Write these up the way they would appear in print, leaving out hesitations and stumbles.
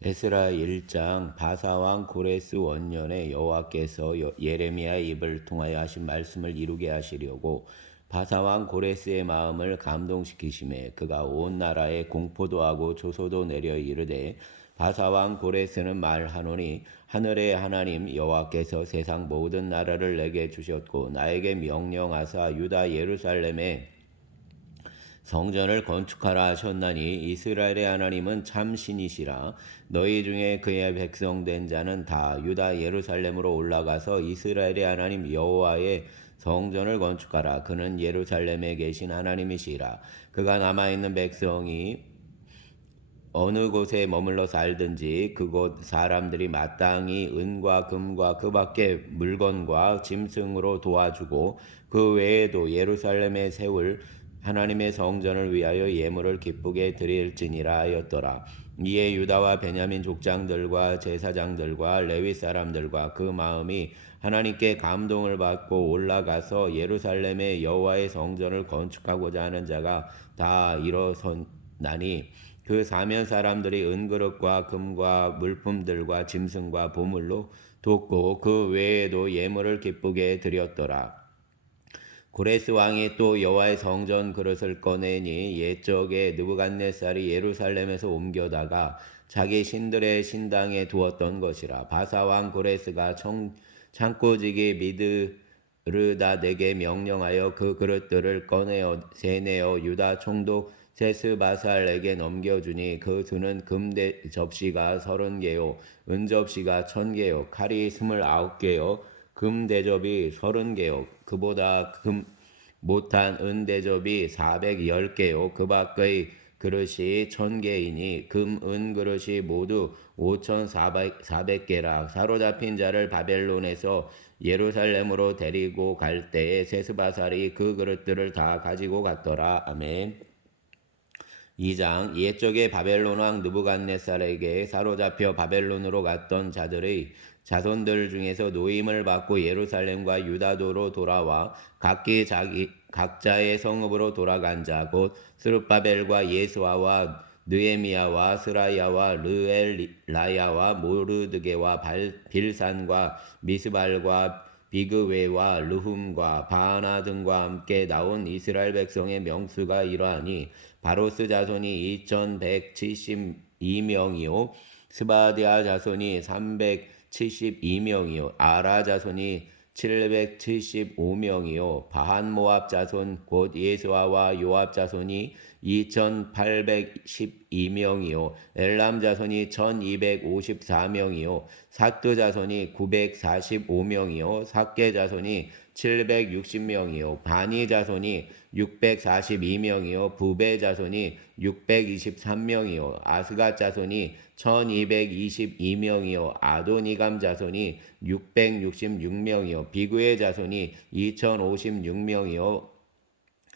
에스라 1장. 바사왕 고레스 원년에 여호와께서 예레미야의 입을 통하여 하신 말씀을 이루게 하시려고 바사왕 고레스의 마음을 감동시키심에 그가 온 나라에 공포도 하고 조소도 내려 이르되, 바사왕 고레스는 말하노니, 하늘의 하나님 여호와께서 세상 모든 나라를 내게 주셨고 나에게 명령하사 유다 예루살렘에 성전을 건축하라 하셨나니, 이스라엘의 하나님은 참 신이시라. 너희 중에 그의 백성 된 자는 다 유다 예루살렘으로 올라가서 이스라엘의 하나님 여호와의 성전을 건축하라. 그는 예루살렘에 계신 하나님이시라. 그가 남아있는 백성이 어느 곳에 머물러 살든지 그곳 사람들이 마땅히 은과 금과 그 밖에 물건과 짐승으로 도와주고, 그 외에도 예루살렘에 세울 하나님의 성전을 위하여 예물을 기쁘게 드릴지니라 하였더라. 이에 유다와 베냐민 족장들과 제사장들과 레위 사람들과 그 마음이 하나님께 감동을 받고 올라가서 예루살렘의 여호와의 성전을 건축하고자 하는 자가 다 일어섰나니, 그 사면 사람들이 은그릇과 금과 물품들과 짐승과 보물로 돕고 그 외에도 예물을 기쁘게 드렸더라. 고레스 왕이 또 여호와의 성전 그릇을 꺼내니, 옛적에 느부갓네살이 예루살렘에서 옮겨다가 자기 신들의 신당에 두었던 것이라. 바사 왕 고레스가 창고지기 미드르다덱에게 명령하여 그 그릇들을 꺼내어 세내어 유다 총독 세스바살에게 넘겨주니, 그 수는 금 접시가 30개요 은 접시가 1000개요 칼이 29개요 금 대접이 30개요 그보다 못한 은 대접이 410개요 그 밖의 그릇이 1000개이니 금 은 그릇이 모두 5400개라. 사로잡힌 자를 바벨론에서 예루살렘으로 데리고 갈 때에 세스바살이 그 그릇들을 다 가지고 갔더라. 아멘. 2장. 옛적에 바벨론 왕 느부갓네살에게 사로잡혀 바벨론으로 갔던 자들의 자손들 중에서 노임을 받고 예루살렘과 유다도로 돌아와 각자의 성읍으로 돌아간 자, 곧 스룹바벨과 예수아와 느에미야와 스라야와 르엘라야와 모르드게와 빌산과 미스발과 비그웨와 르훔과 바하나 등과 함께 나온 이스라엘 백성의 명수가 이러하니, 바로스 자손이 2172명이요 스바디아 자손이 372명이요 아라 자손이 775명이요 바한 모압 자손 곧 예수아와 요압 자손이 2812명이요 엘람 자손이 1254명이요 사뜨 자손이 945명이요 삭게 자손이 760명이요 바니 자손이 642명이요 부베 자손이 623명이요 아스갓 자손이 1222명이요 아도니감 자손이 666명이요 비그의 자손이 2056명이요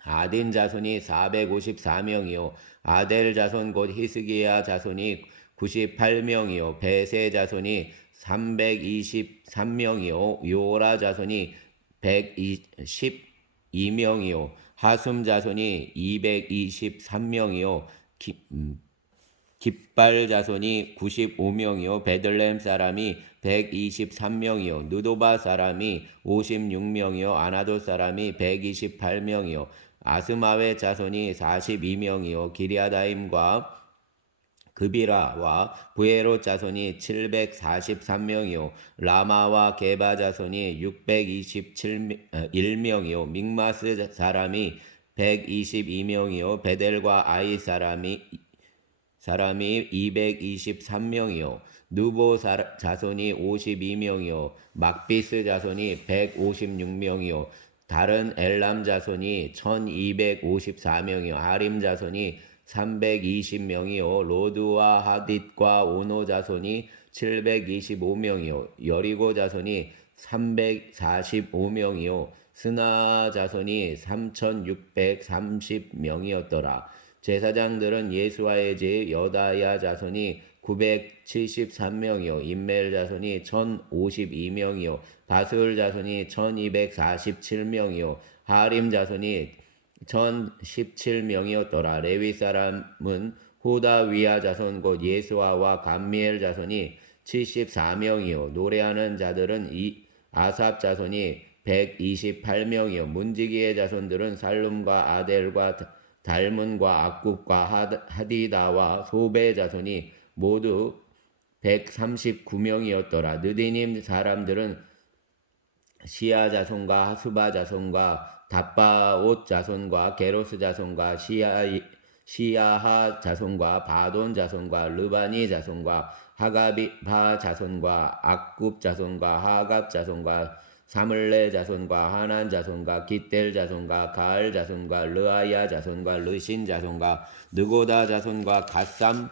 아딘 자손이 454명이요 아델 자손 곧 히스기야 자손이 98명이요 베세 자손이 323명이요 요라 자손이 112명이요 하숨 자손이 223명이요 깃발 자손이 95명이요 베들레헴 사람이 123명이요 느도바 사람이 56명이요 아나도 사람이 128명이요 아스마웨 자손이 42명이요 기리아다임과 그비라와 부에롯 자손이 743명이요 라마와 게바 자손이 627명이요 믹마스 사람이 122명이요 베델과 아이 사람이 223명이요 누보 자손이 52명이요 막비스 자손이 156명이요 다른 엘람 자손이 1254명이요 아림 자손이 320명이요 로드와 하딧과 오노 자손이 725명이요 여리고 자손이 345명이요 스나 자손이 3630명이었더라. 제사장들은 예수아의 제 여다야 자손이 973명이요 임멜 자손이 1052명이요 바스울 자손이 1247명이요 하림 자손이 1017명이었더라. 레위 사람은 호다위아 자손 곧 예수아와 감미엘 자손이 74명이요 노래하는 자들은 아삽 자손이 128명이요 문지기의 자손들은 살룸과 아델과 달문과 악굽과 하디다와 소베 자손이 모두 139명이었더라. 느디님 사람들은 시아 자손과 하수바 자손과 답바옷 자손과 게로스 자손과 시야하 자손과 바돈 자손과 르바니 자손과 하가비바 자손과 악굽 자손과 하갑 자손과 사물레 자손과 하난 자손과 기델 자손과 가을 자손과 르아야 자손과 르신 자손과 느고다 자손과 갓삼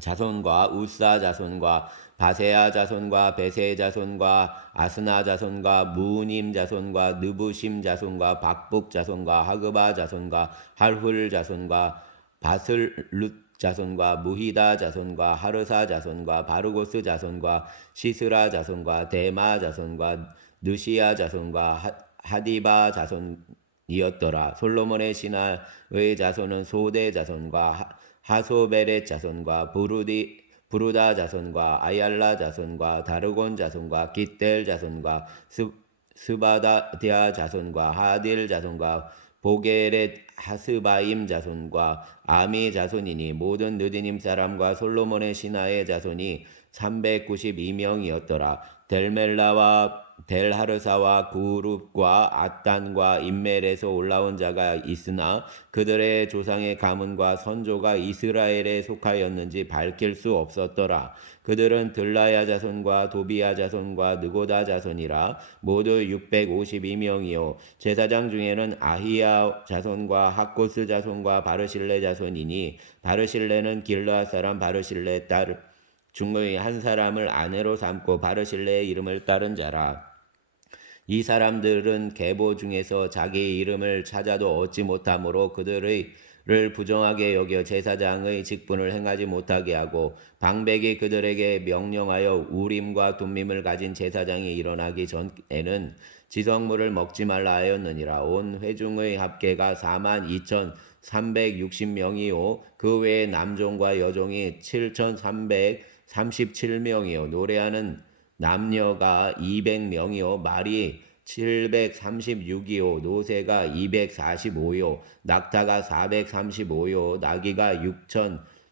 자손과 우사 자손과 바세아 자손과 베세 자손과 아스나 자손과 무님 자손과 느부심 자손과 박북 자손과 하그바 자손과 할훌 자손과 바슬룻 자손과 무히다 자손과 하르사 자손과 바르고스 자손과 시스라 자손과 데마 자손과 느시아 자손과 하디바 자손이었더라. 솔로몬의 신하의 자손은 소대 자손과 하소베렛 자손과 부르다 자손과 아얄라 자손과 다르곤 자손과 기델 자손과 스바다디아 자손과 하딜 자손과 보게렛 하스바임 자손과 아미 자손이니 모든 느디님 사람과 솔로몬의 신하의 자손이 392명이었더라. 델멜라와 델하르사와 구룹과 아단과 인멜에서 올라온 자가 있으나 그들의 조상의 가문과 선조가 이스라엘에 속하였는지 밝힐 수 없었더라. 그들은 들라야 자손과 도비야 자손과 느고다 자손이라 모두 652명이요 제사장 중에는 아히야 자손과 학고스 자손과 바르실레 자손이니 바르실레는 길르앗 사람 바르실레 딸 중의 한 사람을 아내로 삼고 바르실레의 이름을 따른 자라. 이 사람들은 계보 중에서 자기 이름을 찾아도 얻지 못하므로 그들을 부정하게 여겨 제사장의 직분을 행하지 못하게 하고 방백이 그들에게 명령하여 우림과 둠밈을 가진 제사장이 일어나기 전에는 지성물을 먹지 말라 하였느니라. 온 회중의 합계가 42,360명이요 그 외에 남종과 여종이 7,337명이요 노래하는 남녀가 200명이요 말이 736이요 노새가 245요 낙타가 435요 나귀가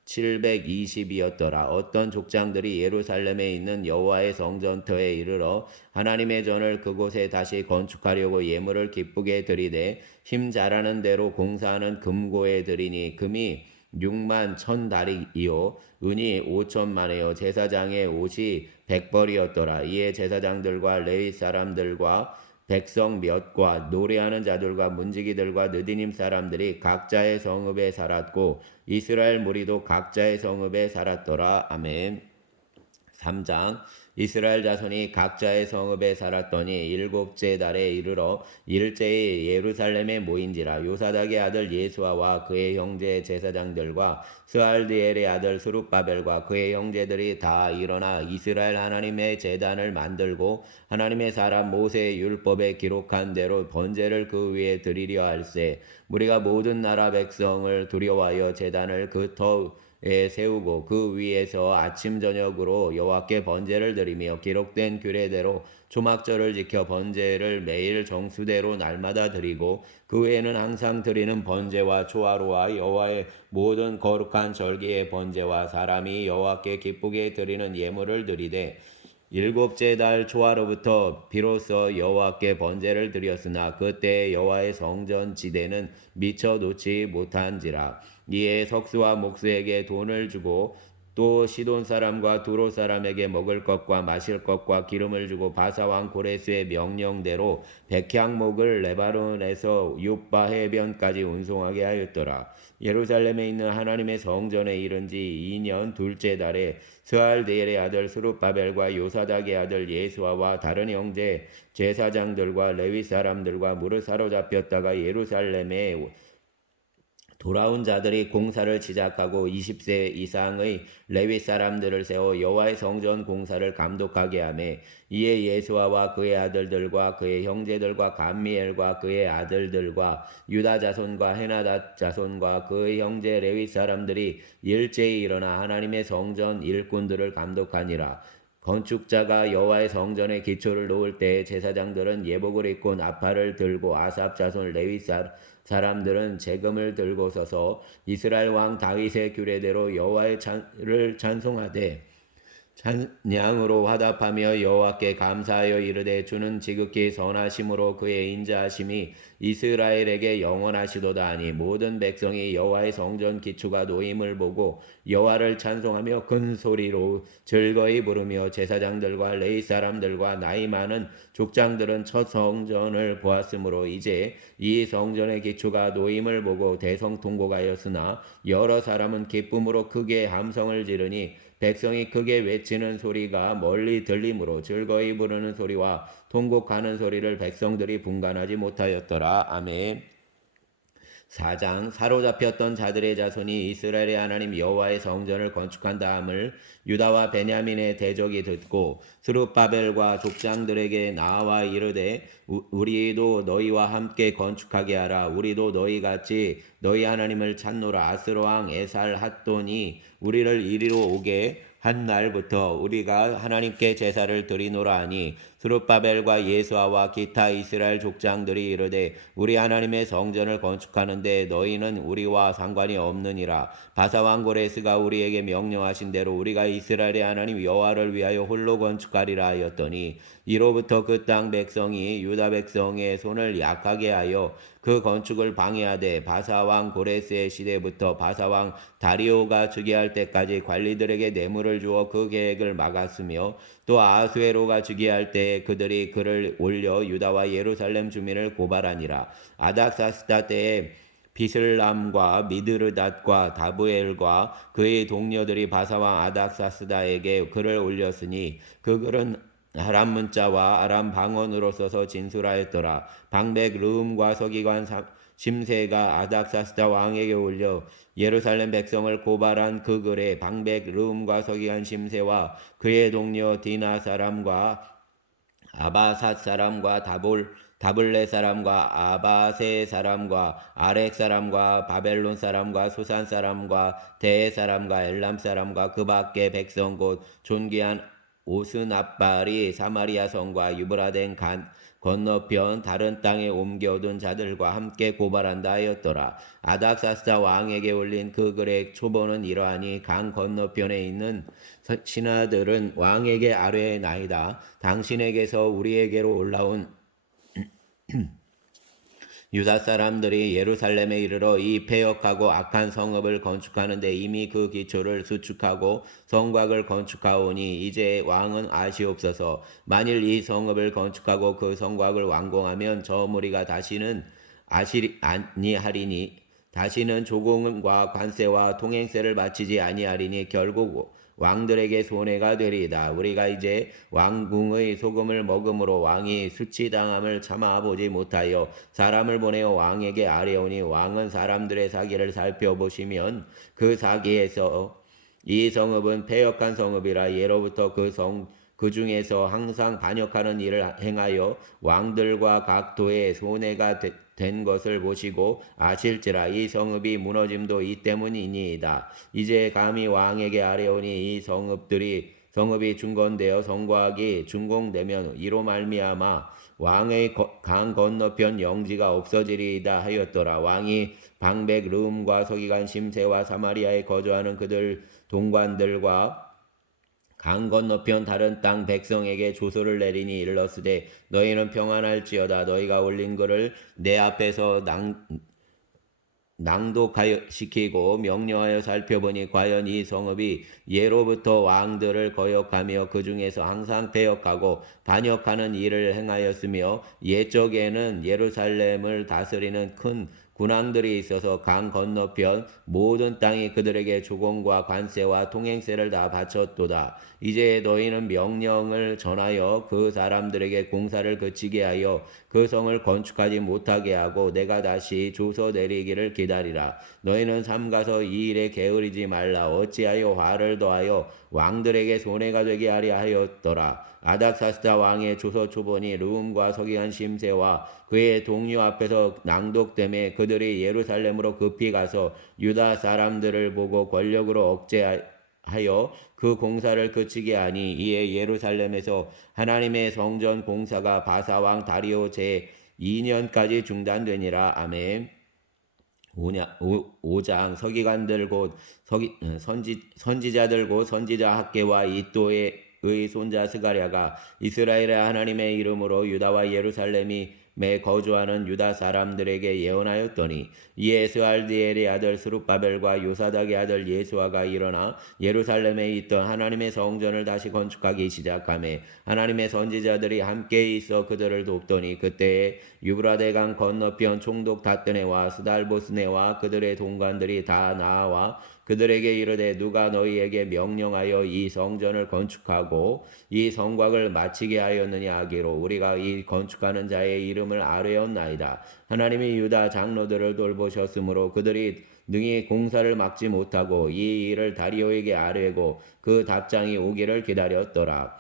6,720이었더라. 어떤 족장들이 예루살렘에 있는 여호와의 성전터에 이르러 하나님의 전을 그곳에 다시 건축하려고 예물을 기쁘게 드리되 힘 잘하는 대로 공사하는 금고에 드리니 금이 6만 1,000달이요 은이 5천만이요 제사장의 옷이 100벌이었더라. 이에 제사장들과 레위 사람들과 백성 몇과 노래하는 자들과 문지기들과 느디님 사람들이 각자의 성읍에 살았고 이스라엘 무리도 각자의 성읍에 살았더라. 아멘. 3장 이스라엘 자손이 각자의 성읍에 살았더니 일곱째 달에 이르러 일제에 예루살렘에 모인지라. 요사닥의 아들 예수아와 그의 형제 제사장들과 스알디엘의 아들 스룹바벨과 그의 형제들이 다 일어나 이스라엘 하나님의 제단을 만들고 하나님의 사람 모세의 율법에 기록한 대로 번제를 그 위에 드리려 할세. 우리가 모든 나라 백성을 두려워하여 제단을 그 에 세우고 그 위에서 아침 저녁으로 여호와께 번제를 드리며 기록된 규례대로 초막절을 지켜 번제를 매일 정수대로 날마다 드리고 그 외에는 항상 드리는 번제와 초하루와 여호와의 모든 거룩한 절기의 번제와 사람이 여호와께 기쁘게 드리는 예물을 드리되 일곱째 달 초하루부터 비로소 여호와께 번제를 드렸으나 그때 여호와의 성전 지대는 미처 놓지 못한지라. 이에 석수와 목수에게 돈을 주고 또 시돈 사람과 두로 사람에게 먹을 것과 마실 것과 기름을 주고 바사 왕 고레스의 명령대로 백향목을 레바논에서 유바 해변까지 운송하게 하였더라. 예루살렘에 있는 하나님의 성전에 이른 지 2년 둘째 달에 스알디엘의 아들 스룹바벨과 요사닥의 아들 예수아와 다른 형제 제사장들과 레위 사람들과 무릇 사로잡혔다가 예루살렘에 돌아온 자들이 공사를 시작하고 20세 이상의 레위 사람들을 세워 여호와의 성전 공사를 감독하게 하며 이에 예수아와 그의 아들들과 그의 형제들과 감미엘과 그의 아들들과 유다 자손과 헤나다 자손과 그의 형제 레위 사람들이 일제히 일어나 하나님의 성전 일꾼들을 감독하니라. 건축자가 여호와의 성전의 기초를 놓을 때 제사장들은 예복을 입고 나팔을 들고 아삽 자손 레위 사람들은 재금을 들고 서서 이스라엘 왕 다윗의 규례대로 여호와의 를 찬송하되 찬양으로 화답하며 여호와께 감사하여 이르되 주는 지극히 선하심으로 그의 인자하심이 이스라엘에게 영원하시도다 하니 모든 백성이 여호와의 성전 기초가 놓임을 보고 여호와를 찬송하며 큰 소리로 즐거이 부르며 제사장들과 레위 사람들과 나이 많은 족장들은 첫 성전을 보았으므로 이제 이 성전의 기초가 놓임을 보고 대성통곡하였으나 여러 사람은 기쁨으로 크게 함성을 지르니 백성이 크게 외치는 소리가 멀리 들리므로 즐거이 부르는 소리와 통곡하는 소리를 백성들이 분간하지 못하였더라. 아멘. 4장 사로잡혔던 자들의 자손이 이스라엘의 하나님 여호와의 성전을 건축한 다음을 유다와 베냐민의 대적이 듣고 스룹바벨과 족장들에게 나와 이르되 우리도 너희와 함께 건축하게 하라. 우리도 너희같이 너희 하나님을 찾노라. 아스로 왕 에살 핫돈이 우리를 이리로 오게 한 날부터 우리가 하나님께 제사를 드리노라 하니 스룹바벨과 예수아와 기타 이스라엘 족장들이 이르되 우리 하나님의 성전을 건축하는데 너희는 우리와 상관이 없느니라. 바사왕 고레스가 우리에게 명령하신 대로 우리가 이스라엘의 하나님 여호와를 위하여 홀로 건축하리라 하였더니 이로부터 그 땅 백성이 유다 백성의 손을 약하게 하여 그 건축을 방해하되 바사왕 고레스의 시대부터 바사왕 다리오가 즉위할 때까지 관리들에게 뇌물을 주어 그 계획을 막았으며 또 아수에로가 즉위할 때에 그들이 그를 올려 유다와 예루살렘 주민을 고발하니라. 아닥사스다 때에 비슬람과 미드르닷과 다브엘과 그의 동료들이 바사왕 아닥사스다에게 글을 올렸으니 그 글은 아람 문자와 아람 방언으로 써서 진술하였더라. 방백 르음과 서기관 심세가 아닥사스다 왕에게 올려 예루살렘 백성을 고발한 그 글에 방백 르음과 서기관 심세와 그의 동료 디나 사람과 아바삿 사람과 다블레 사람과 아바세 사람과 아렉 사람과 바벨론 사람과 수산 사람과 대 사람과 엘람 사람과 그 밖의 백성 곧 존귀한 오스납발이 사마리아 성과 유브라덴 건너편 다른 땅에 옮겨둔 자들과 함께 고발한다 하였더라. 아닥사스다 왕에게 올린 그 글의 초본은 이러하니 강 건너편에 있는 신하들은 왕에게 아뢰나이다. 당신에게서 우리에게로 올라온 유다 사람들이 예루살렘에 이르러 이 패역하고 악한 성읍을 건축하는데 이미 그 기초를 수축하고 성곽을 건축하오니 이제 왕은 아시옵소서. 만일 이 성읍을 건축하고 그 성곽을 완공하면 저 무리가 다시는 아니하리니 다시는 조공과 관세와 통행세를 바치지 아니하리니 결국 왕들에게 손해가 되리이다. 우리가 이제 왕궁의 소금을 먹음으로 왕이 수치당함을 참아보지 못하여 사람을 보내어 왕에게 아뢰오니 왕은 사람들의 사기를 살펴보시면 그 사기에서 이 성읍은 패역한 성읍이라 예로부터 그 중에서 항상 반역하는 일을 행하여 왕들과 각 도에 손해가 된 것을 보시고 아실지라. 이 성읍이 무너짐도 이 때문이니이다. 이제 감히 왕에게 아뢰오니 이 성읍이 중건되어 성곽이 준공되면 이로 말미암아 왕의 강 건너편 영지가 없어지리이다 하였더라. 왕이 방백 르음과 서기관 심세와 사마리아에 거주하는 그들 동관들과 강 건너편 다른 땅 백성에게 조소를 내리니 일렀으되 너희는 평안할지어다. 너희가 올린 글을 내 앞에서 낭독시키고 명령하여 살펴보니 과연 이 성읍이 예로부터 왕들을 거역하며 그 중에서 항상 패역하고 반역하는 일을 행하였으며 옛적에는 예루살렘을 다스리는 큰 군왕들이 있어서 강 건너편 모든 땅이 그들에게 조공과 관세와 통행세를 다 바쳤도다. 이제 너희는 명령을 전하여 그 사람들에게 공사를 그치게 하여 그 성을 건축하지 못하게 하고 내가 다시 조서 내리기를 기다리라. 너희는 삼가서 이 일에 게으르지 말라. 어찌하여 화를 더하여 왕들에게 손해가 되게 하려 하였더라. 아닥사스다 왕의 조서 초본이 르움과 서기관 심세와 그의 동료 앞에서 낭독됨에 그들이 예루살렘으로 급히 가서 유다 사람들을 보고 권력으로 억제하여 그 공사를 그치게 하니 이에 예루살렘에서 하나님의 성전 공사가 바사왕 다리오 제 2년까지 중단되니라. 아멘. 5장 서기관들 곧 선지자들 곧 선지자 학계와 이또의 손자 스가랴가 이스라엘의 하나님의 이름으로 유다와 예루살렘이 매 거주하는 유다 사람들에게 예언하였더니 이에 스알디엘의 아들 스룹바벨과 요사닥의 아들 예수아가 일어나 예루살렘에 있던 하나님의 성전을 다시 건축하기 시작하며 하나님의 선지자들이 함께 있어 그들을 돕더니 그때에 유브라데강 건너편 총독 다뜨네와 스달보스네와 그들의 동관들이 다 나와 그들에게 이르되 누가 너희에게 명령하여 이 성전을 건축하고 이 성곽을 마치게 하였느냐 하기로 우리가 이 건축하는 자의 이름을 아뢰었나이다. 하나님이 유다 장로들을 돌보셨으므로 그들이 능히 공사를 막지 못하고 이 일을 다리오에게 아뢰고 그 답장이 오기를 기다렸더라.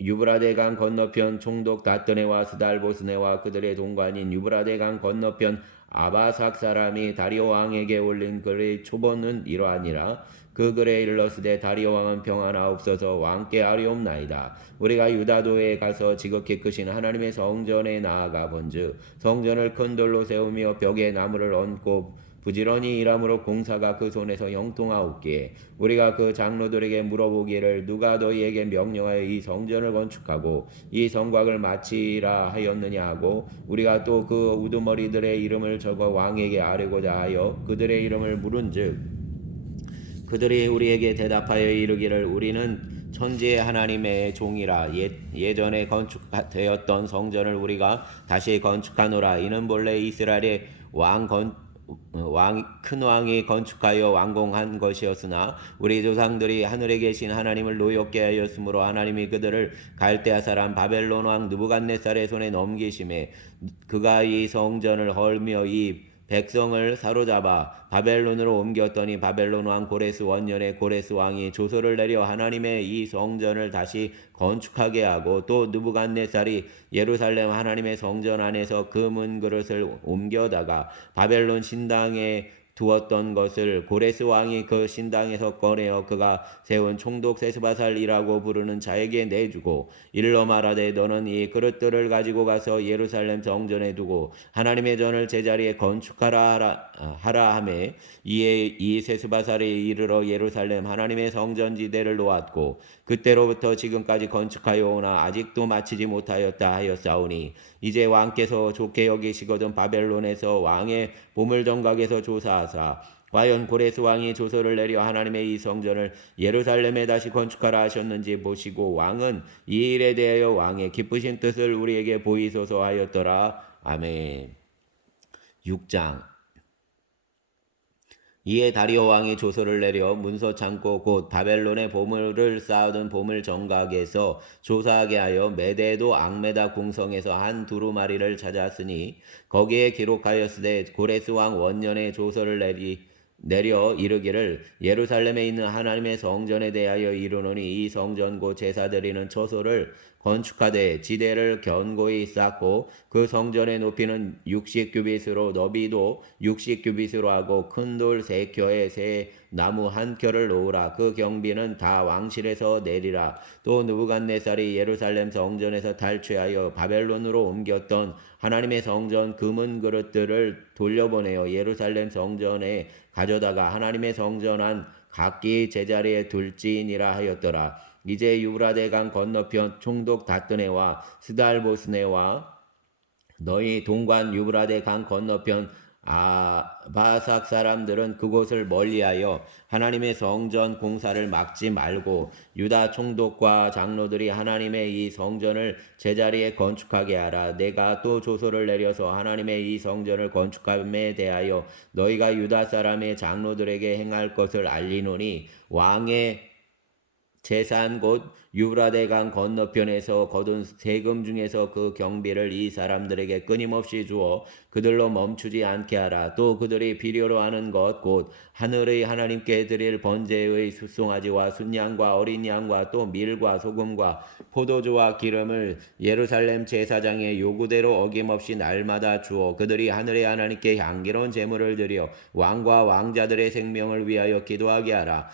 유브라데강 건너편 총독 다뜨네와 스달보스네와 그들의 동관인 유브라데강 건너편 아바삭 사람이 다리오 왕에게 올린 글의 초본은 이러하니라. 그 글에 일렀으되 다리오 왕은 평안하옵소서 왕께 아뢰옵나이다. 우리가 유다도에 가서 지극히 크신 하나님의 성전에 나아가 본즉 성전을 큰 돌로 세우며 벽에 나무를 얹고 부지런히 일함으로 공사가 그 손에서 형통하옵기에 우리가 그 장로들에게 물어보기를 누가 너희에게 명령하여 이 성전을 건축하고 이 성곽을 마치라 하였느냐 하고 우리가 또 그 우두머리들의 이름을 적어 왕에게 아뢰고자 하여 그들의 이름을 물은즉 그들이 우리에게 대답하여 이르기를 우리는 천지의 하나님의 종이라 예전에 건축되었던 성전을 우리가 다시 건축하노라. 이는 본래 이스라엘의 큰 왕이 건축하여 완공한 것이었으나 우리 조상들이 하늘에 계신 하나님을 노엽게 하였으므로 하나님이 그들을 갈대아 사람 바벨론 왕 느부갓네살의 손에 넘기심에 그가 이 성전을 헐며 이 백성을 사로잡아 바벨론으로 옮겼더니 바벨론 왕 고레스 원년에 고레스 왕이 조서를 내려 하나님의 이 성전을 다시 건축하게 하고 또 느부갓네살이 예루살렘 하나님의 성전 안에서 금은 그릇을 옮겨다가 바벨론 신당에 두었던 것을 고레스 왕이 그 신당에서 꺼내어 그가 세운 총독 세스바살이라고 부르는 자에게 내주고 일러 말하되 너는 이 그릇들을 가지고 가서 예루살렘 성전에 두고 하나님의 전을 제자리에 건축하라 하라 하매 이에 이 세스바살이 이르러 예루살렘 하나님의 성전지대를 놓았고 그때로부터 지금까지 건축하여 오나 아직도 마치지 못하였다 하였사오니 이제 왕께서 좋게 여기시거든 바벨론에서 왕의 보물정각에서 조사하사 과연 고레스 왕이 조서를 내려 하나님의 이 성전을 예루살렘에 다시 건축하라 하셨는지 보시고 왕은 이 일에 대하여 왕의 기쁘신 뜻을 우리에게 보이소서 하였더라. 아멘. 6장 이에 다리오 왕이 조서를 내려 문서 창고 곧 바벨론의 보물을 쌓아둔 보물 정각에서 조사하게 하여 메데도 앙메다 궁성에서 한 두루마리를 찾았으니 거기에 기록하였으되 고레스 왕 원년에 조서를 내려 이르기를 예루살렘에 있는 하나님의 성전에 대하여 이르노니 이 성전 곧 제사 드리는 처소를 건축하되 지대를 견고히 쌓고 그 성전의 높이는 60규빗으로 너비도 60규빗으로 하고 큰 돌 3켜에 새 나무 1켜를 놓으라. 그 경비는 다 왕실에서 내리라. 또 느부갓네살이 예루살렘 성전에서 탈취하여 바벨론으로 옮겼던 하나님의 성전 금은 그릇들을 돌려보내어 예루살렘 성전에 가져다가 하나님의 성전 안 각기 제자리에 둘지니라 하였더라. 이제 유브라데강 건너편 총독 다뜨네와 스달보스네와 너희 동관 유브라데강 건너편 바삭 사람들은 그곳을 멀리하여 하나님의 성전 공사를 막지 말고 유다 총독과 장로들이 하나님의 이 성전을 제자리에 건축하게 하라. 내가 또 조서를 내려서 하나님의 이 성전을 건축함에 대하여 너희가 유다 사람의 장로들에게 행할 것을 알리노니 왕의 재산 곧 유브라데강 건너편에서 거둔 세금 중에서 그 경비를 이 사람들에게 끊임없이 주어 그들로 멈추지 않게 하라. 또 그들이 필요로 하는 것 곧 하늘의 하나님께 드릴 번제의 숫송아지와 순양과 어린 양과 또 밀과 소금과 포도주와 기름을 예루살렘 제사장의 요구대로 어김없이 날마다 주어 그들이 하늘의 하나님께 향기로운 제물을 드려 왕과 왕자들의 생명을 위하여 기도하게 하라.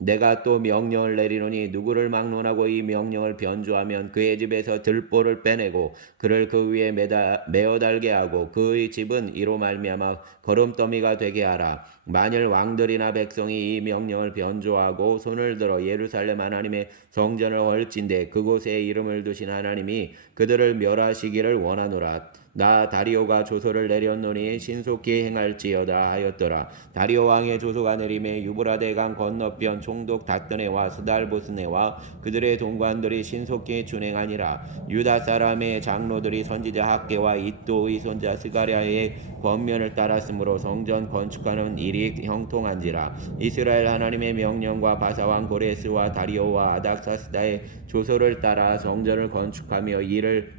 내가 또 명령을 내리노니 누구를 막론하고 이 명령을 변조하면 그의 집에서 들보를 빼내고 그를 그 위에 메어 달게 하고 그의 집은 이로 말미암아 거름더미가 되게 하라. 만일 왕들이나 백성이 이 명령을 변조하고 손을 들어 예루살렘 하나님의 성전을 헐진대 그곳에 이름을 두신 하나님이 그들을 멸하시기를 원하노라. 나 다리오가 조서를 내렸노니 신속히 행할지어다 하였더라. 다리오 왕의 조서가 내림에 유브라데강 건너편 총독 다뜨네와 스달보스네와 그들의 동관들이 신속히 준행하니라. 유다 사람의 장로들이 선지자 학계와 이또의 손자 스가랴의 권면을 따랐으므로 성전 건축하는 일이 형통한지라. 이스라엘 하나님의 명령과 바사왕 고레스와 다리오와 아닥사스다의 조서를 따라 성전을 건축하며 일을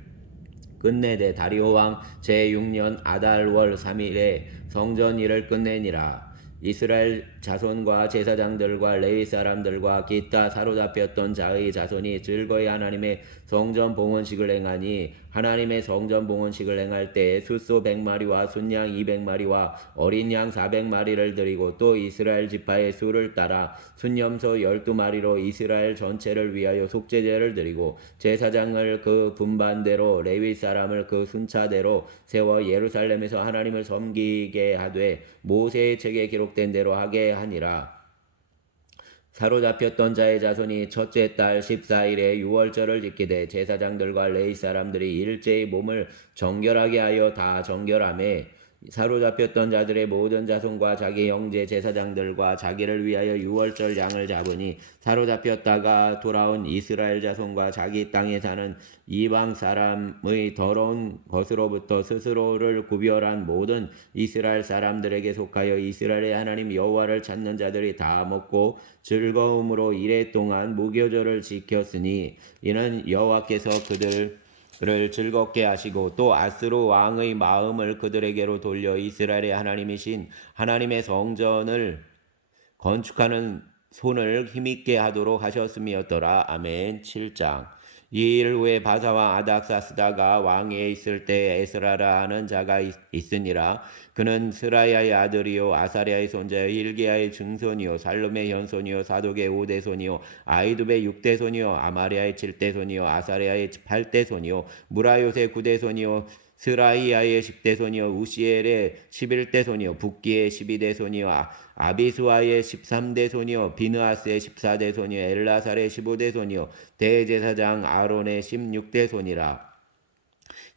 끝내되 다리오 왕 제6년 아달월 3일에 성전 일을 끝내니라. 이스라엘 자손과 제사장들과 레위 사람들과 기타 사로잡혔던 자의 자손이 즐거이 하나님의 성전 봉헌식을 행하니 하나님의 성전 봉헌식을 행할 때에 숫소 100마리와 순양 200마리와 어린 양 400마리를 드리고 또 이스라엘 지파의 수를 따라 순염소 12마리로 이스라엘 전체를 위하여 속죄제를 드리고 제사장을 그 분반대로 레위 사람을 그 순차대로 세워 예루살렘에서 하나님을 섬기게 하되 모세의 책에 기록된 대로 하게 하니라. 사로잡혔던 자의 자손이 첫째 달 14일에 유월절을 지키되 제사장들과 레위 사람들이 일제히 몸을 정결하게 하여 다 정결하매 사로잡혔던 자들의 모든 자손과 자기 형제 제사장들과 자기를 위하여 유월절 양을 잡으니 사로잡혔다가 돌아온 이스라엘 자손과 자기 땅에 사는 이방 사람의 더러운 것으로부터 스스로를 구별한 모든 이스라엘 사람들에게 속하여 이스라엘의 하나님 여호와를 찾는 자들이 다 먹고 즐거움으로 이레 동안 무교절을 지켰으니 이는 여호와께서 그들을 즐겁게 하시고 또 아스루 왕의 마음을 그들에게로 돌려 이스라엘의 하나님이신 하나님의 성전을 건축하는 손을 힘있게 하도록 하셨음이었더라. 아멘. 7장. 이 일 후에 바사와 아닥사스다가 왕위에 있을 때 에스라라 하는 자가 있으니라. 그는 스라야의 아들이요 아사랴의 손자요 hil기야의 증손이요 살룸의 현손이요 사독의 5대손이요 아이두베의 6대손이요 아마리아의 7대손이요 아사랴의 8대손이요 무라요의 9대손이요 스라이야의 10대손이요 우시엘의 11대손이요 붓기의 12대손이요 아비수아의 13대손이요 비느하스의 14대손이요 엘라살의 15대손이요 대제사장 아론의 16대손이라.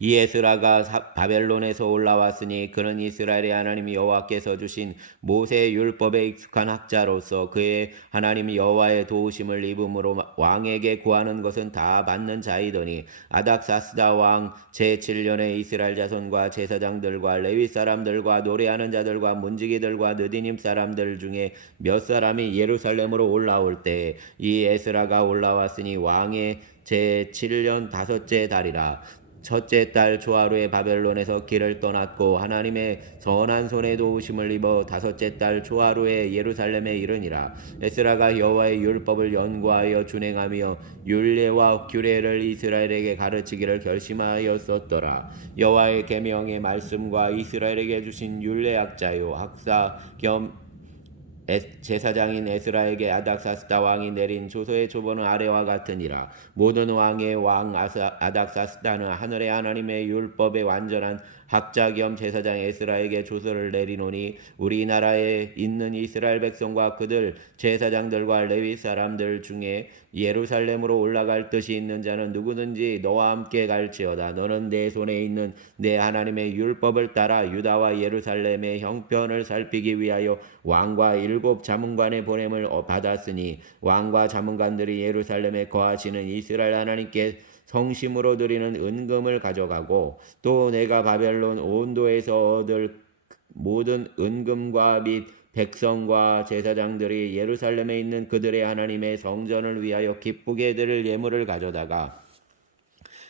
이 에스라가 바벨론에서 올라왔으니 그는 이스라엘의 하나님 여호와께서 주신 모세의 율법에 익숙한 학자로서 그의 하나님 여호와의 도우심을 입음으로 왕에게 구하는 것은 다 받는 자이더니 아닥사스다 왕 제7년에 이스라엘 자손과 제사장들과 레위 사람들과 노래하는 자들과 문지기들과 느디님 사람들 중에 몇 사람이 예루살렘으로 올라올 때 이 에스라가 올라왔으니 왕의 제7년 다섯째 달이라. 첫째 달 초하루에 바벨론에서 길을 떠났고 하나님의 선한 손에 도우심을 입어 다섯째 달 초하루에 예루살렘에 이르니라. 에스라가 여호와의 율법을 연구하여 준행하며 율례와 규례를 이스라엘에게 가르치기를 결심하였었더라. 여호와의 계명의 말씀과 이스라엘에게 주신 율례학자요 학사 겸 제사장인 에스라에게 아닥사스다 왕이 내린 조서의 조본은 아래와 같으니라. 모든 왕의 왕 아닥사스다는 하늘의 하나님의 율법에 완전한 학자 겸 제사장 에스라에게 조서를 내리노니 우리나라에 있는 이스라엘 백성과 그들 제사장들과 레위 사람들 중에 예루살렘으로 올라갈 뜻이 있는 자는 누구든지 너와 함께 갈지어다. 너는 내 손에 있는 내 하나님의 율법을 따라 유다와 예루살렘의 형편을 살피기 위하여 왕과 7 자문관의 보냄을 받았으니 왕과 자문관들이 예루살렘에 거하시는 이스라엘 하나님께 성심으로 드리는 은금을 가져가고 또 내가 바벨론 온도에서 얻을 모든 은금과 및 백성과 제사장들이 예루살렘에 있는 그들의 하나님의 성전을 위하여 기쁘게 드릴 예물을 가져다가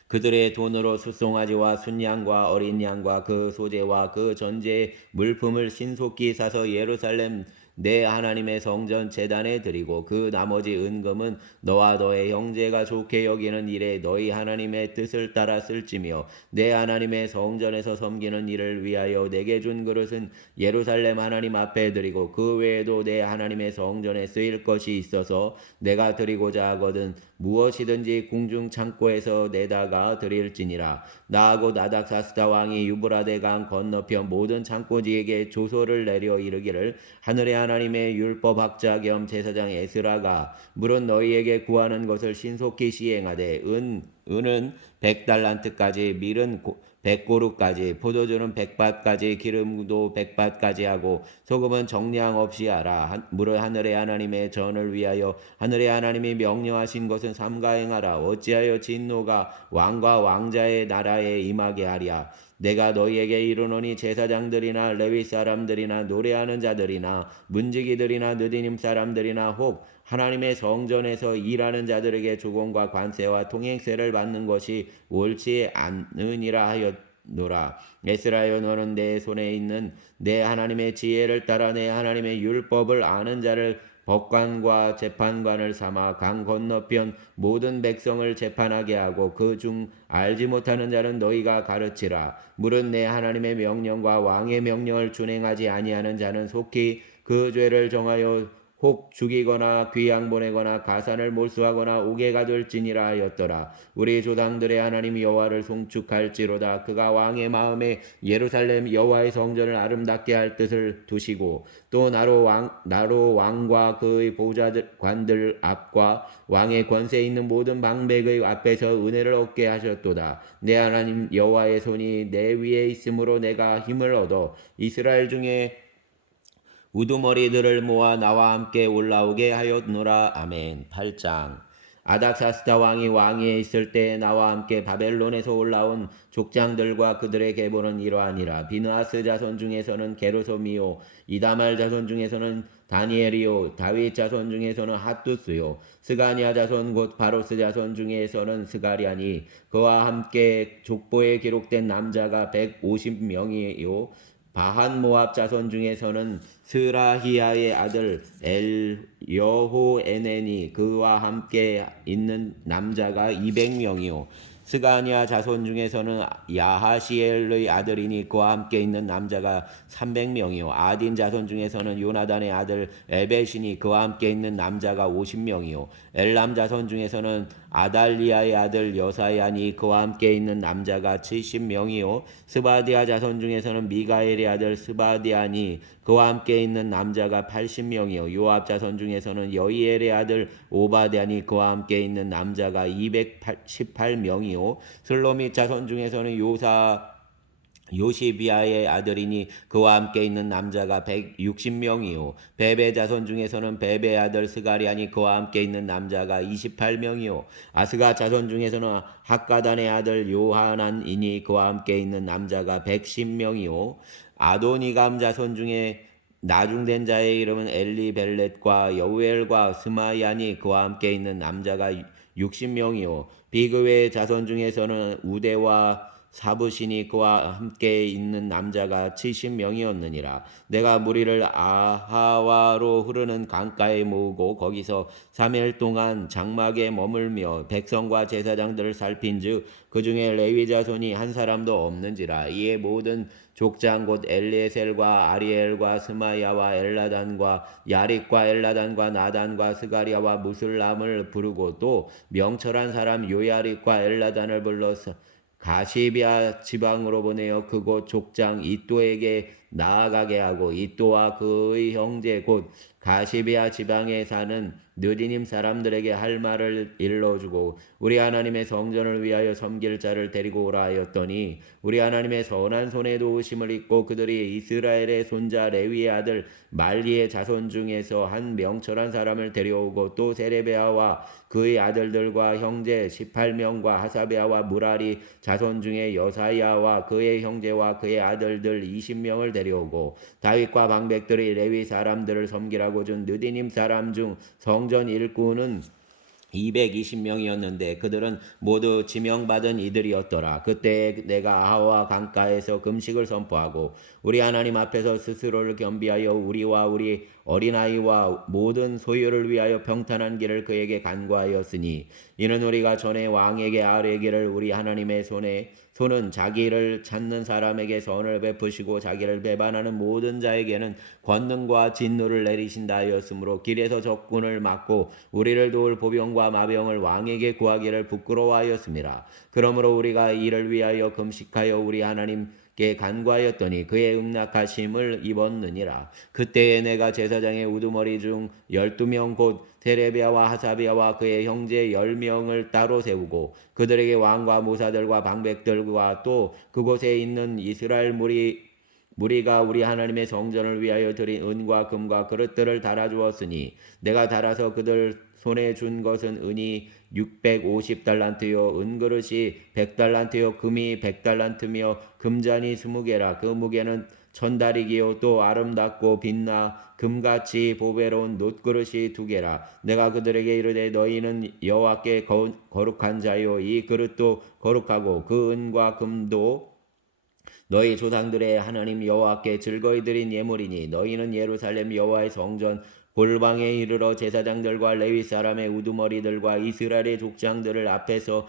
그들의 돈으로 숫송아지와 순양과 어린 양과 그 소재와 그 전제의 물품을 신속히 사서 예루살렘 내 하나님의 성전 제단에 드리고 그 나머지 은금은 너와 너의 형제가 좋게 여기는 일에 너희 하나님의 뜻을 따라 쓸지며 내 하나님의 성전에서 섬기는 일을 위하여 내게 준 그릇은 예루살렘 하나님 앞에 드리고 그 외에도 내 하나님의 성전에 쓰일 것이 있어서 내가 드리고자 하거든 무엇이든지 궁중 창고에서 내다가 드릴지니라. 나하고 나닥사스다 왕이 유브라데 강 건너편 모든 창고지에게 조서를 내려 이르기를 하늘의 하나님의 율법학자 겸 제사장 에스라가 물은 너희에게 구하는 것을 신속히 시행하되 은은 100달란트까지 밀은 100고루까지 포도주는 100밭까지 기름도 100밭까지 하고 소금은 정량 없이 하라. 물을 하늘의 하나님의 전을 위하여 하늘의 하나님이 명령하신 것은 삼가행하라. 어찌하여 진노가 왕과 왕자의 나라에 임하게 하랴. 내가 너희에게 이르노니 제사장들이나 레위 사람들이나 노래하는 자들이나 문지기들이나 느디님 사람들이나 혹 하나님의 성전에서 일하는 자들에게 조공과 관세와 통행세를 받는 것이 옳지 않으니라 하였노라. 에스라여 너는 내 손에 있는 내 하나님의 지혜를 따라 내 하나님의 율법을 아는 자를 법관과 재판관을 삼아 강 건너편 모든 백성을 재판하게 하고 그 중 알지 못하는 자는 너희가 가르치라. 물은 내 하나님의 명령과 왕의 명령을 준행하지 아니하는 자는 속히 그 죄를 정하여 혹 죽이거나 귀양 보내거나 가산을 몰수하거나 옥에 가둘지니라 하였더라. 우리 조상들의 하나님 여호와를 송축할지로다. 그가 왕의 마음에 예루살렘 여호와의 성전을 아름답게 할 뜻을 두시고 또 나로 왕과 그의 보좌관들 앞과 왕의 권세 있는 모든 방백의 앞에서 은혜를 얻게 하셨도다. 내 하나님 여호와의 손이 내 위에 있으므로 내가 힘을 얻어 이스라엘 중에 우두머리들을 모아 나와 함께 올라오게 하였노라. 아멘. 8장. 아닥사스다 왕이 왕위에 있을 때 나와 함께 바벨론에서 올라온 족장들과 그들의 계보는 이러하니라. 비느하스 자손 중에서는 게르솜이요 이다말 자손 중에서는 다니엘이요 다윗 자손 중에서는 핫두스요 스가냐 자손 곧 바로스 자손 중에서는 스가랴니 그와 함께 족보에 기록된 남자가 150명이요 바한 모압 자손 중에서는 스라히야의 아들 엘여호에넨이 그와 함께 있는 남자가 200명이요 스가냐 자손 중에서는 야하시엘의 아들이니 그와 함께 있는 남자가 300명이요 아딘 자손 중에서는 요나단의 아들 에벳이니 그와 함께 있는 남자가 50명이요 엘람 자손 중에서는 아달리아의 아들 여사야니 그와 함께 있는 남자가 70명이요 스바디아 자손 중에서는 미가엘의 아들 스바디아니 그와 함께 있는 남자가 80명이요 요압 자손 중에서는 여이엘의 아들 오바댜니 그와 함께 있는 남자가 218명이요 슬로밋 자손 중에서는 요시비아의 아들이니 그와 함께 있는 남자가 160명이요 베베 자손 중에서는 베베의 아들 스가랴니 그와 함께 있는 남자가 28명이요 아스가 자손 중에서는 학가단의 아들 요하난이니 그와 함께 있는 남자가 110명이요 아도니감 자손 중에 나중된 자의 이름은 엘리벨렛과 여우엘과 스마야니 그와 함께 있는 남자가 60명이요 비그웨의 자손 중에서는 우대와 사부시니 그와 함께 있는 남자가 70명이었느니라. 내가 무리를 아하와로 흐르는 강가에 모으고 거기서 3일 동안 장막에 머물며 백성과 제사장들을 살핀즉 그 중에 레위 자손이 한 사람도 없는지라. 이에 모든 족장 곧 엘리에셀과 아리엘과 스마야와 엘라단과 야릭과 엘라단과 나단과 스가랴와 무슬람을 부르고 또 명철한 사람 요야릭과 엘라단을 불러서 가시비아 지방으로 보내어 그곳 족장 이또에게 나아가게 하고 이또와 그의 형제 곧 가시비아 지방에 사는 느디님 사람들에게 할 말을 일러주고 우리 하나님의 성전을 위하여 섬길 자를 데리고 오라 하였더니 우리 하나님의 선한 손에 도우심을 입고 그들이 이스라엘의 손자 레위의 아들 말리의 자손 중에서 한 명철한 사람을 데려오고 또 세레베아와 그의 아들들과 형제 18명과 하사베아와 무라리 자손 중에 여사야와 그의 형제와 그의 아들들 20명을 데려오고 다윗과 방백들이 레위 사람들을 섬기라고 준 느디님 사람 중 성전 일꾼은 220명이었는데 그들은 모두 지명받은 이들이었더라. 그때 내가 아하와 강가에서 금식을 선포하고 우리 하나님 앞에서 스스로를 겸비하여 우리와 우리 어린아이와 모든 소유를 위하여 평탄한 길을 그에게 간구하였으니 이는 우리가 전에 왕에게 아뢰기를 우리 하나님의 손은 자기를 찾는 사람에게 선을 베푸시고 자기를 배반하는 모든 자에게는 권능과 진노를 내리신다 하였으므로 길에서 적군을 막고 우리를 도울 보병과 마병을 왕에게 구하기를 부끄러워하였습니다. 그러므로 우리가 이를 위하여 금식하여 우리 하나님께 간구하였더니 그의 응낙하심을 입었느니라. 그때에 내가 제사장의 우두머리 중 12명 곧 세레비아와 하사비아와 그의 형제 10명을 따로 세우고 그들에게 왕과 무사들과 방백들과 또 그곳에 있는 이스라엘 무리가 우리 하나님의 성전을 위하여 드린 은과 금과 그릇들을 달아주었으니 내가 달아서 그들 손에 준 것은 은이 650달란트요 은그릇이 100달란트요 금이 100달란트며 금잔이 20개라. 그 무게는 1000다리기요 또 아름답고 빛나 금같이 보배로운 놋그릇이 2개라. 내가 그들에게 이르되 너희는 여호와께 거룩한 자요 이 그릇도 거룩하고 그 은과 금도 너희 조상들의 하나님 여호와께 즐거이 드린 예물이니 너희는 예루살렘 여호와의 성전 골방에 이르러 제사장들과 레위 사람의 우두머리들과 이스라엘의 족장들을 앞에서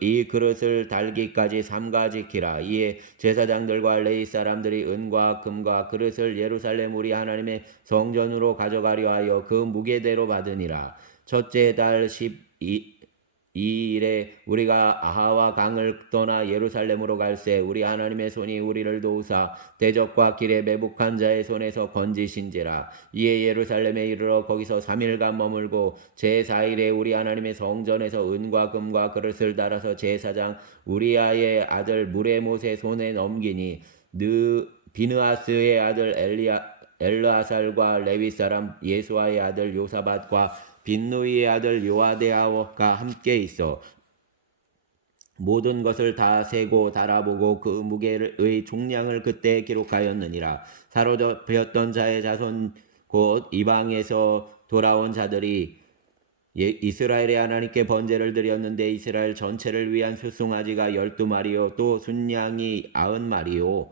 이 그릇을 달기까지 삼가 지키라. 이에 제사장들과 레위 사람들이 은과 금과 그릇을 예루살렘 우리 하나님의 성전으로 가져가려 하여 그 무게대로 받으니라. 첫째 달 12일에 우리가 아하와 강을 떠나 예루살렘으로 갈새 우리 하나님의 손이 우리를 도우사 대적과 길에 매복한 자의 손에서 건지신지라. 이에 예루살렘에 이르러 거기서 3일간 머물고 제4일에 우리 하나님의 성전에서 은과 금과 그릇을 달아서 제사장 우리아의 아들 무레못의 손에 넘기니 비느하스의 아들 엘르아살과 레위 사람 예수아의 아들 요사밧과 빈누이의 아들 요아데아와 함께 있어 모든 것을 다 세고 달아보고 그 무게의重량을 그때 기록하였느니라. 사로잡혔던 자의 자손 곧 이방에서 돌아온 자들이 이스라엘의 하나님께 번제를 드렸는데 이스라엘 전체를 위한 수송아지가 12마리요 또 순양이 90마리요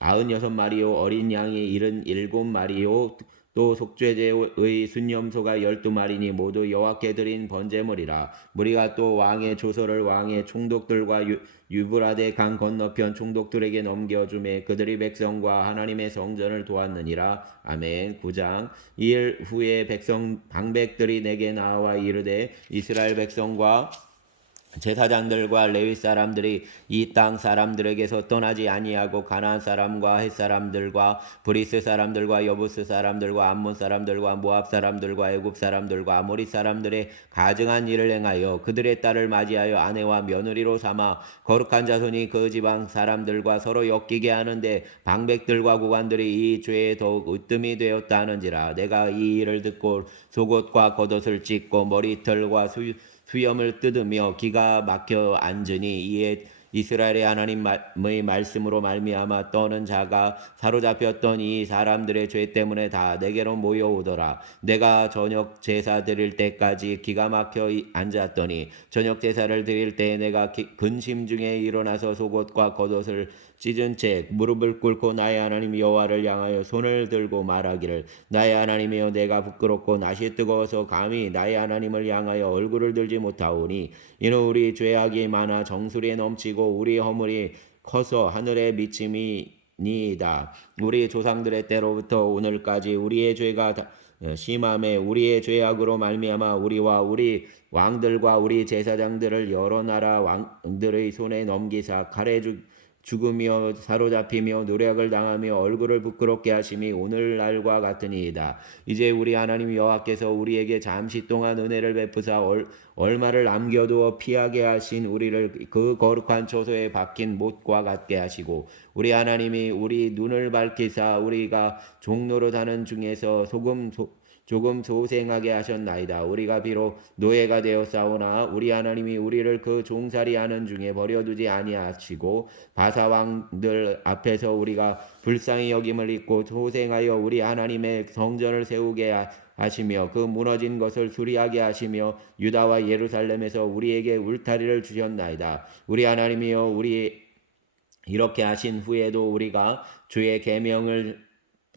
96마리요 어린 양이 77마리요 또 속죄제의 순염소가 12마리니 모두 여호와께 드린 번제물이라. 무리가 또 왕의 조서를 왕의 총독들과 유브라데 강 건너편 총독들에게 넘겨주매 그들이 백성과 하나님의 성전을 도왔느니라. 아멘. 9장. 이일 후에 방백들이 내게 나와 이르되 이스라엘 백성과 제사장들과 레위 사람들이 이 땅 사람들에게서 떠나지 아니하고 가나안 사람과 헷 사람들과 브리스 사람들과 여부스 사람들과 암몬 사람들과 모압 사람들과 애굽 사람들과 아모리 사람들의 가증한 일을 행하여 그들의 딸을 맞이하여 아내와 며느리로 삼아 거룩한 자손이 그 지방 사람들과 서로 엮이게 하는데 방백들과 구관들이 이 죄에 더욱 으뜸이 되었다 하는지라. 내가 이 일을 듣고 속옷과 겉옷을 찢고 머리털과 수염을 뜯으며 기가 막혀 앉으니 이에 이스라엘의 하나님의 말씀으로 말미암아 떠는 자가 사로잡혔던 이 사람들의 죄 때문에 다 내게로 모여오더라. 내가 저녁 제사 드릴 때까지 기가 막혀 앉았더니 저녁 제사를 드릴 때에 내가 근심 중에 일어나서 속옷과 겉옷을 찢은 채 무릎을 꿇고 나의 하나님 여호와를 향하여 손을 들고 말하기를 나의 하나님이여 내가 부끄럽고 낯이 뜨거워서 감히 나의 하나님을 향하여 얼굴을 들지 못하오니 이는 우리 죄악이 많아 정수리에 넘치고 우리 허물이 커서 하늘에 미침이니이다. 우리 조상들의 때로부터 오늘까지 우리의 죄가 심함에 우리의 죄악으로 말미암아 우리와 우리 왕들과 우리 제사장들을 여러 나라 왕들의 손에 넘기사 칼에 죽으며 사로잡히며 노략을 당하며 얼굴을 부끄럽게 하심이 오늘날과 같으니이다. 이제 우리 하나님 여호와께서 우리에게 잠시 동안 은혜를 베푸사 얼마를 남겨두어 피하게 하신 우리를 그 거룩한 초소에 박힌 못과 같게 하시고 우리 하나님이 우리 눈을 밝히사 우리가 종로로 사는 중에서 조금 소생하게 하셨나이다. 우리가 비록 노예가 되었사오나 우리 하나님이 우리를 그 종살이하는 중에 버려두지 아니하시고 바사왕들 앞에서 우리가 불쌍히 여김을 입고 소생하여 우리 하나님의 성전을 세우게 하시며 그 무너진 것을 수리하게 하시며 유다와 예루살렘에서 우리에게 울타리를 주셨나이다. 우리 하나님이여 우리 이렇게 하신 후에도 우리가 주의 계명을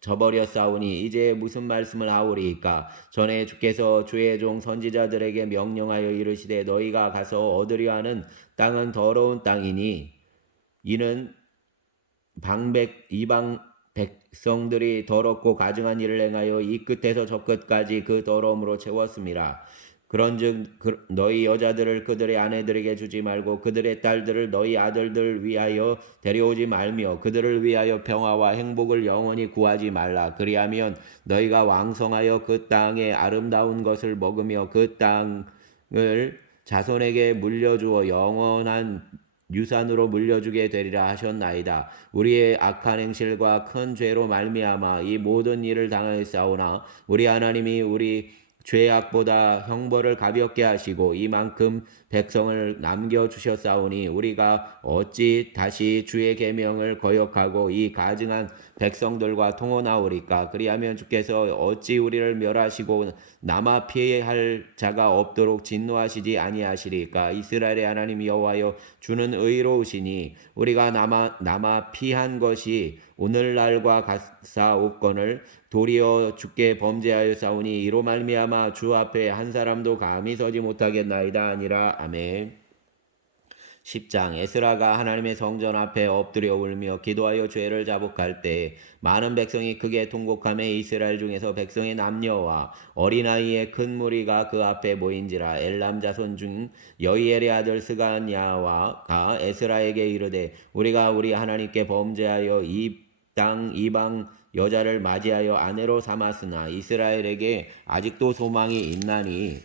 저버렸사오니 이제 무슨 말씀을 하오리이까? 전에 주께서 주의 종 선지자들에게 명령하여 이르시되 너희가 가서 얻으려 하는 땅은 더러운 땅이니 이는 이방 백성들이 더럽고 가증한 일을 행하여 이 끝에서 저 끝까지 그 더러움으로 채웠음이라. 그런즉 너희 여자들을 그들의 아내들에게 주지 말고 그들의 딸들을 너희 아들들 위하여 데려오지 말며 그들을 위하여 평화와 행복을 영원히 구하지 말라. 그리하면 너희가 왕성하여 그 땅의 아름다운 것을 먹으며 그 땅을 자손에게 물려주어 영원한 유산으로 물려주게 되리라 하셨나이다. 우리의 악한 행실과 큰 죄로 말미암아 이 모든 일을 당하였사오나 우리 하나님이 우리 죄악보다 형벌을 가볍게 하시고 이만큼 백성을 남겨주셨사오니 우리가 어찌 다시 주의 계명을 거역하고 이 가증한 백성들과 통혼하오리까? 그리하면 주께서 어찌 우리를 멸하시고 남아 피할 자가 없도록 진노하시지 아니하시리까? 이스라엘의 하나님 여호와여 주는 의로우시니 우리가 남아 피한 것이 오늘날과 같사옵거늘 도리어 주께 범죄하였사오니 이로 말미암아 주 앞에 한 사람도 감히 서지 못하겠나이다 아니라. 아멘. 10장 에스라가 하나님의 성전 앞에 엎드려 울며 기도하여 죄를 자복할 때 많은 백성이 크게 통곡하며 이스라엘 중에서 백성의 남녀와 어린아이의 큰 무리가 그 앞에 모인지라. 엘람 자손 중 여이엘의 아들 스가냐와가 에스라에게 이르되 우리가 우리 하나님께 범죄하여 이 땅 이방 여자를 맞이하여 아내로 삼았으나 이스라엘에게 아직도 소망이 있나니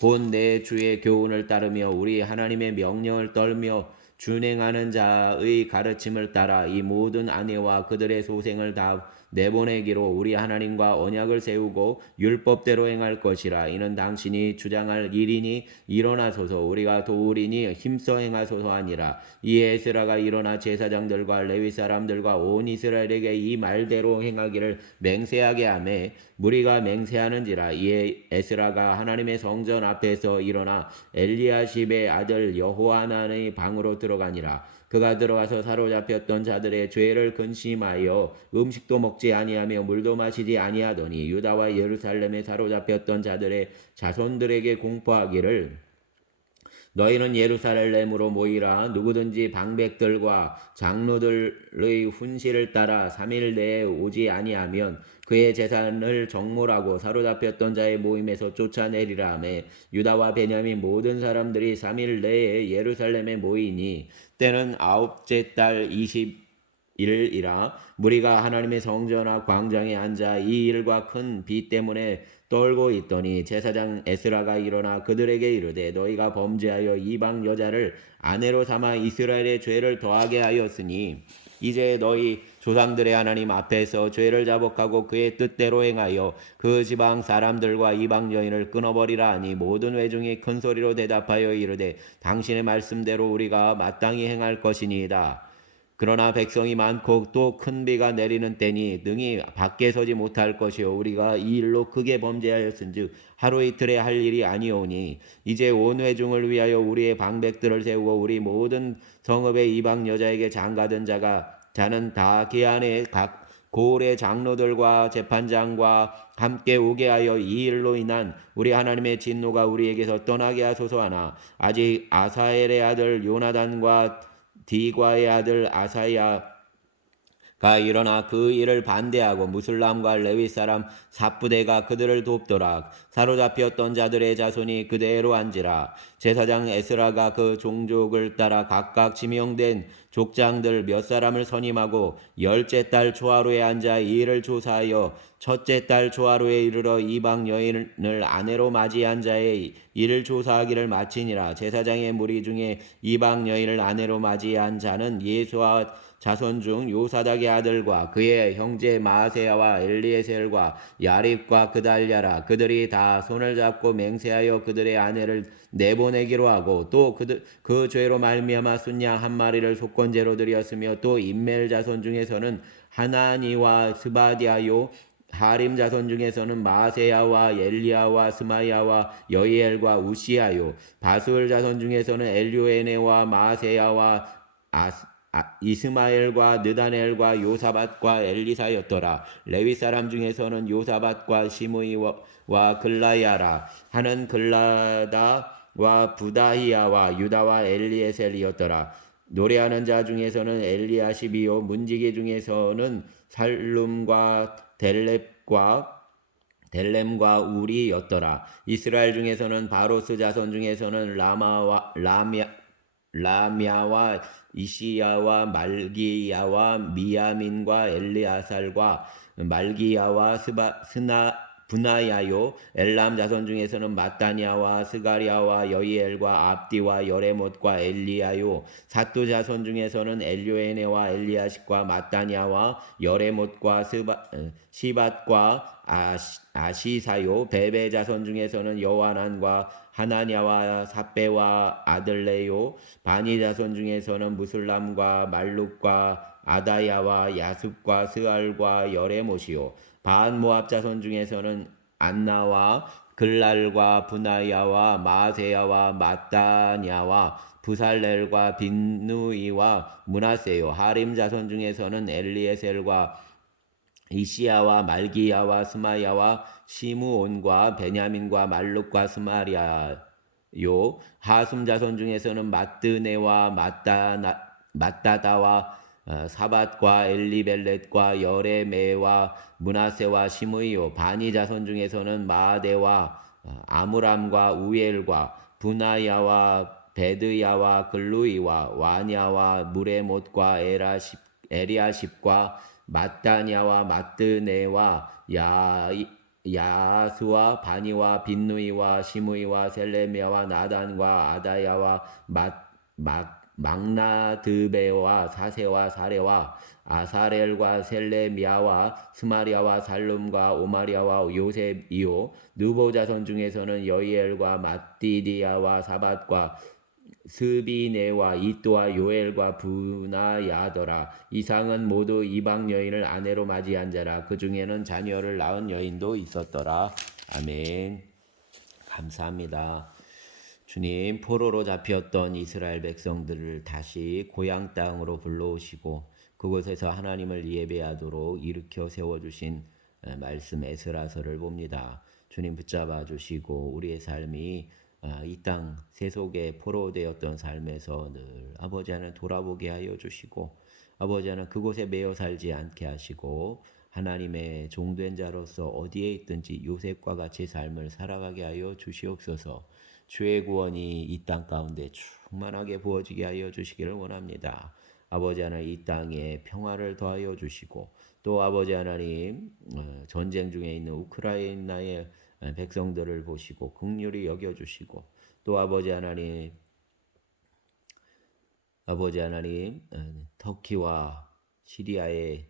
곧 내 주의 교훈을 따르며 우리 하나님의 명령을 떨며 준행하는 자의 가르침을 따라 이 모든 아내와 그들의 소생을 다 내보내기로 우리 하나님과 언약을 세우고 율법대로 행할 것이라. 이는 당신이 주장할 일이니 일어나소서 우리가 도우리니 힘써 행하소서 하니라. 이에 에스라가 일어나 제사장들과 레위 사람들과 온 이스라엘에게 이 말대로 행하기를 맹세하게 하매 무리가 맹세하는지라. 이에 에스라가 하나님의 성전 앞에서 일어나 엘리야십의 아들 여호하난의 방으로 들어가니라. 그가 들어가서 사로잡혔던 자들의 죄를 근심하여 음식도 먹지 아니하며 물도 마시지 아니하더니 유다와 예루살렘에 사로잡혔던 자들의 자손들에게 공포하기를 너희는 예루살렘으로 모이라. 누구든지 방백들과 장로들의 훈시를 따라 3일 내에 오지 아니하면 그의 재산을 정몰하고 사로잡혔던 자의 모임에서 쫓아내리라 하며 유다와 베냐민 모든 사람들이 3일 내에 예루살렘에 모이니 때는 9째 달 20일이라. 무리가 하나님의 성전과 광장에 앉아 이 일과 큰 비 때문에 떨고 있더니 제사장 에스라가 일어나 그들에게 이르되 너희가 범죄하여 이방 여자를 아내로 삼아 이스라엘의 죄를 더하게 하였으니 이제 너희 조상들의 하나님 앞에서 죄를 자복하고 그의 뜻대로 행하여 그 지방 사람들과 이방 여인을 끊어버리라 하니 모든 회중이 큰 소리로 대답하여 이르되 당신의 말씀대로 우리가 마땅히 행할 것이니이다. 그러나 백성이 많고 또 큰 비가 내리는 때니 능히 밖에 서지 못할 것이요 우리가 이 일로 크게 범죄하였은즉 하루 이틀에 할 일이 아니오니 이제 온 회중을 위하여 우리의 방백들을 세우고 우리 모든 성읍의 이방 여자에게 장가든 자는 다 기한에 각 고을의 장로들과 재판장과 함께 오게 하여 이 일로 인한 우리 하나님의 진노가 우리에게서 떠나게 하소서 하나 아직 아사엘의 아들 요나단과 디과의 아들 아사야가 일어나 그 일을 반대하고 무슬람과 레위 사람 삽부대가 그들을 돕더라. 사로잡혔던 자들의 자손이 그대로 앉으라. 제사장 에스라가 그 종족을 따라 각각 지명된 족장들 몇 사람을 선임하고 열째 달 초하루에 앉아 이 일을 조사하여 첫째 달 초하루에 이르러 이방 여인을 아내로 맞이한 자의 이를 조사하기를 마치니라. 제사장의 무리 중에 이방 여인을 아내로 맞이한 자는 예수와 자손 중 요사닥의 아들과 그의 형제 마아세야와 엘리에셀과 야립과 그달랴라. 그들이 다 손을 잡고 맹세하여 그들의 아내를 내보내기로 하고 또 그 죄로 말미암아 순양 한 마리를 속건제로 드렸으며 또 인멜 자손 중에서는 하나니와 스바디아요 하림 자손 중에서는 마세야와 엘리야와 스마야와 여이엘과 우시야요 바술 자손 중에서는 엘류에네와 마세야와 이스마엘과 느다넬과 요사밧과 엘리사였더라. 레위 사람 중에서는 요사밧과 시므이와 글라야라 하는 글라다와 부다히야와 유다와 엘리에셀이었더라. 노래하는 자 중에서는 엘리야십이요 문지기 중에서는 살룸과 델렘과 우리였더라. 이스라엘 중에서는 바로스 자손 중에서는 라미아와 이시야와 말기야와 미야민과 엘리아살과 말기야와 분하야요 엘람 자손 중에서는 마따냐와 스가리아와 여이엘과 압디와 여레못과 엘리야요 사뚜 자손 중에서는 엘요에네와 엘리야식과 마따냐와 여레못과 시밧과 아시사요 베베 자손 중에서는 여와난과 하나냐와 삽베와 아들레요 바니 자손 중에서는 무슬람과 말룩과 아다야와 야습과 스알과 여레못이요 반 모압 자손 중에서는 안나와 글랄과 분하야와 마세야와 마따냐와 부살렐과 빈누이와 문하세요 하림 자손 중에서는 엘리에셀과 이시야와 말기야와 스마야와 시므온과 베냐민과 말룩과 스마리아요 하숨 자손 중에서는 마뜨네와 마따다와 사밧과 엘리벨렛과 여레메와 문하세와 시므이요 바니 자손 중에서는 마아데와 아므람과 우엘과 분하야와 베드야와 글루이와 와냐와 무레못과 에리아십과 마따냐와 마뜨네와 야스와 바니와 빈누이와 시므이와 셀레미아와 나단과 아다야와 막나드베와 사세와 사레와 아사렐과 셀레미아와 스마리아와 살룸과 오마리아와 요셉이요 누보 자손 중에서는 여이엘과 마띠디아와 사밧과 스비네와 이또와 요엘과 부나야더라. 이상은 모두 이방 여인을 아내로 맞이한 자라. 그 중에는 자녀를 낳은 여인도 있었더라. 아멘. 감사합니다. 주님, 포로로 잡혔던 이스라엘 백성들을 다시 고향 땅으로 불러오시고 그곳에서 하나님을 예배하도록 일으켜 세워주신 말씀 에스라서를 봅니다. 주님 붙잡아 주시고 우리의 삶이 이 땅 세속에 포로되었던 삶에서 늘 아버지 하나님 돌아보게 하여 주시고 아버지 하나님 그곳에 매여 살지 않게 하시고 하나님의 종된 자로서 어디에 있든지 요셉과 같이 삶을 살아가게 하여 주시옵소서. 주의 구원이 이 땅 가운데 충만하게 부어지게 하여 주시기를 원합니다. 아버지 하나님 이 땅에 평화를 더하여 주시고 또 아버지 하나님 전쟁 중에 있는 우크라이나의 백성들을 보시고 긍휼히 여겨주시고 또 아버지 하나님 터키와 시리아에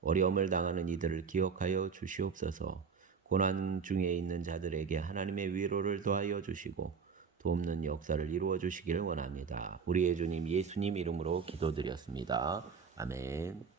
어려움을 당하는 이들을 기억하여 주시옵소서. 고난 중에 있는 자들에게 하나님의 위로를 더하여 주시고 돕는 역사를 이루어 주시기를 원합니다. 우리의 주님 예수님 이름으로 기도드렸습니다. 아멘.